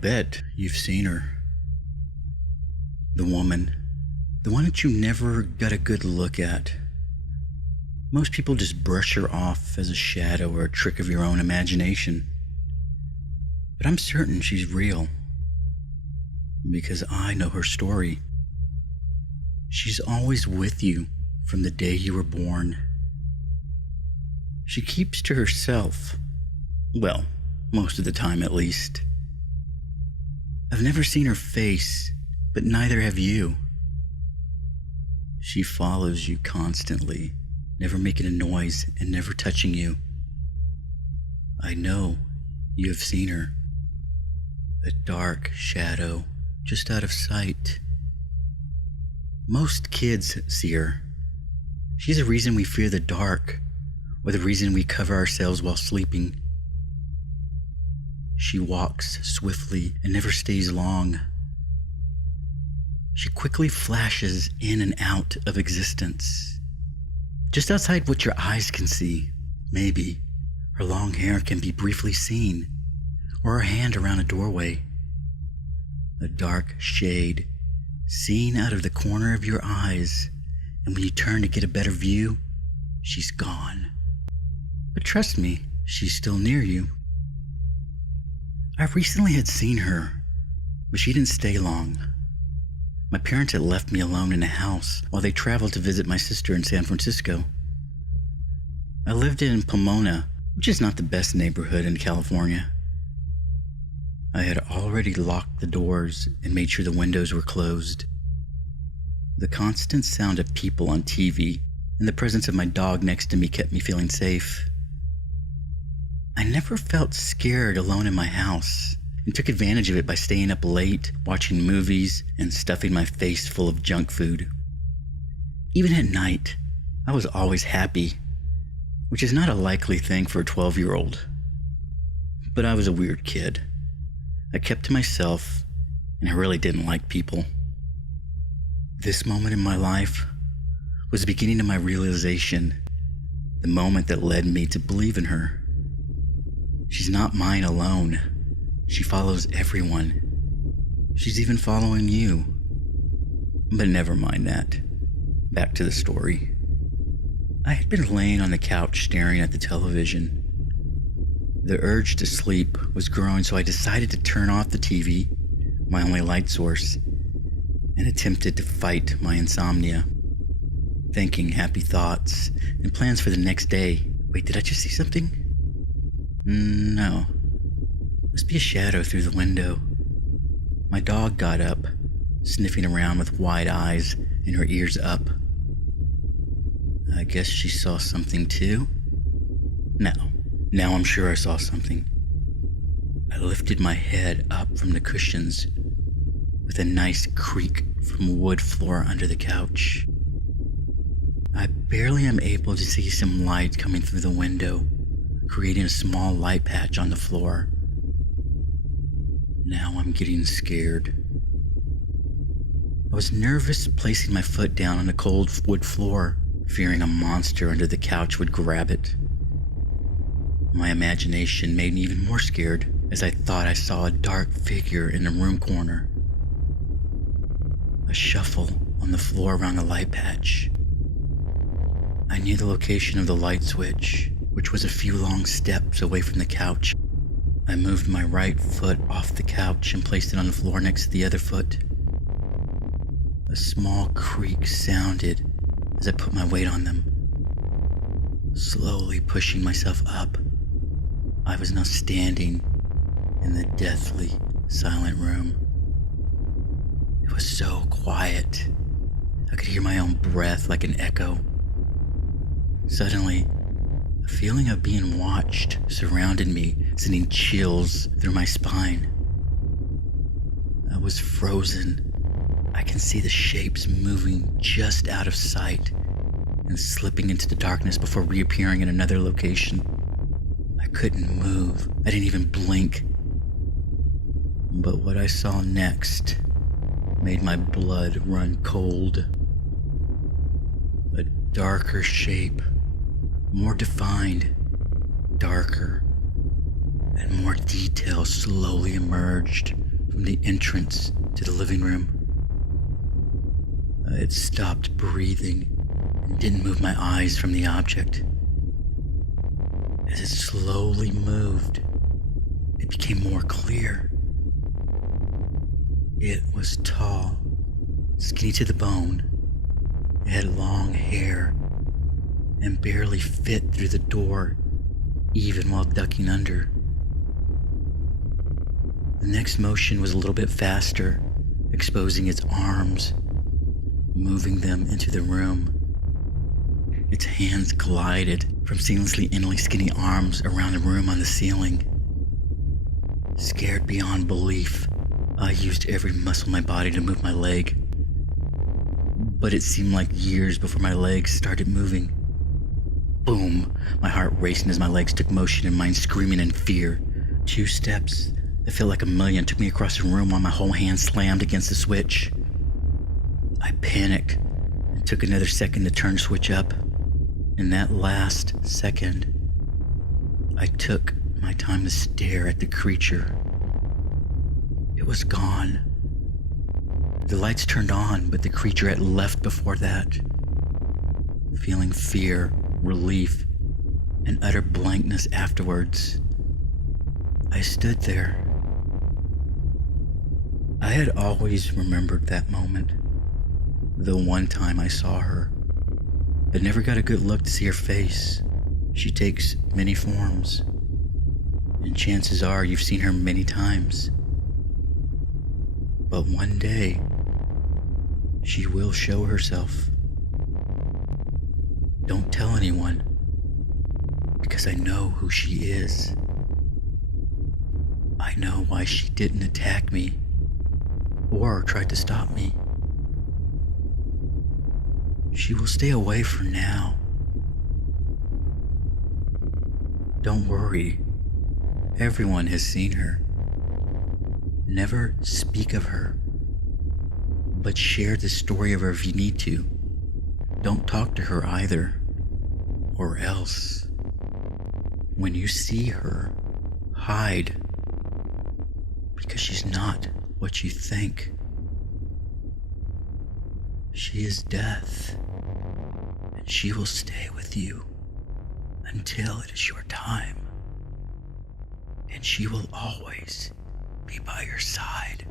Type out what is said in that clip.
bet you've seen her. The woman. The one that you never got a good look at. Most people just brush her off as a shadow or a trick of your own imagination. But I'm certain she's real. Because I know her story. She's always with you from the day you were born. She keeps to herself. Well, most of the time at least. I've never seen her face, but neither have you. She follows you constantly, never making a noise and never touching you. I know you have seen her. A dark shadow just out of sight. Most kids see her. She's the reason we fear the dark, or the reason we cover ourselves while sleeping. She walks swiftly and never stays long. She quickly flashes in and out of existence. Just outside what your eyes can see, maybe her long hair can be briefly seen, or her hand around a doorway. A dark shade seen out of the corner of your eyes, and when you turn to get a better view, she's gone. But trust me, she's still near you. I recently had seen her, but she didn't stay long. My parents had left me alone in a house while they traveled to visit my sister in San Francisco. I lived in Pomona, which is not the best neighborhood in California. I had already locked the doors and made sure the windows were closed. The constant sound of people on TV and the presence of my dog next to me kept me feeling safe. I never felt scared alone in my house and took advantage of it by staying up late, watching movies, and stuffing my face full of junk food. Even at night, I was always happy, which is not a likely thing for a 12-year-old. But I was a weird kid. I kept to myself, and I really didn't like people. This moment in my life was the beginning of my realization, the moment that led me to believe in her. She's not mine alone. She follows everyone. She's even following you. But never mind that. Back to the story. I had been laying on the couch staring at the television. The urge to sleep was growing, so I decided to turn off the TV, my only light source, and attempted to fight my insomnia, thinking happy thoughts and plans for the next day. Wait, did I just see something? No. Must be a shadow through the window. My dog got up, sniffing around with wide eyes and her ears up. I guess she saw something too? Now I'm sure I saw something. I lifted my head up from the cushions with a nice creak from wood floor under the couch. I barely am able to see some light coming through the window, creating a small light patch on the floor. Now I'm getting scared. I was nervous placing my foot down on the cold wood floor, fearing a monster under the couch would grab it. My imagination made me even more scared as I thought I saw a dark figure in the room corner. A shuffle on the floor around the light patch. I knew the location of the light switch, which was a few long steps away from the couch. I moved my right foot off the couch and placed it on the floor next to the other foot. A small creak sounded as I put my weight on them. Slowly pushing myself up, I was now standing in the deathly silent room. It was so quiet. I could hear my own breath like an echo. Suddenly, a feeling of being watched surrounded me, sending chills through my spine. I was frozen. I can see the shapes moving just out of sight and slipping into the darkness before reappearing in another location. I couldn't move. I didn't even blink. But what I saw next made my blood run cold. A darker shape, more defined, darker, and more details slowly emerged from the entrance to the living room. I had stopped breathing and didn't move my eyes from the object. As it slowly moved, it became more clear. It was tall, skinny to the bone. It had long hair and barely fit through the door, even while ducking under. The next motion was a little bit faster, exposing its arms, moving them into the room. Its hands glided from seamlessly endlessly skinny arms around the room on the ceiling. Scared beyond belief, I used every muscle in my body to move my leg. But it seemed like years before my legs started moving. Boom! My heart racing as my legs took motion and mine screaming in fear. 2 steps that felt like a million took me across the room while my whole hand slammed against the switch. I panicked and took another second to turn the switch up. In that last second, I took my time to stare at the creature. It was gone. The lights turned on, but the creature had left before that. Feeling fear, relief, and utter blankness afterwards, I stood there. I had always remembered that moment, the one time I saw her, but never got a good look to see her face. She takes many forms, and chances are you've seen her many times. But one day, she will show herself. Don't tell anyone, because I know who she is. I know why she didn't attack me or try to stop me. She will stay away for now. Don't worry, everyone has seen her. Never speak of her, but share the story of her if you need to. Don't talk to her either, or else. When you see her, hide, because she's not what you think. She is death, and she will stay with you until it is your time, and she will always be by your side.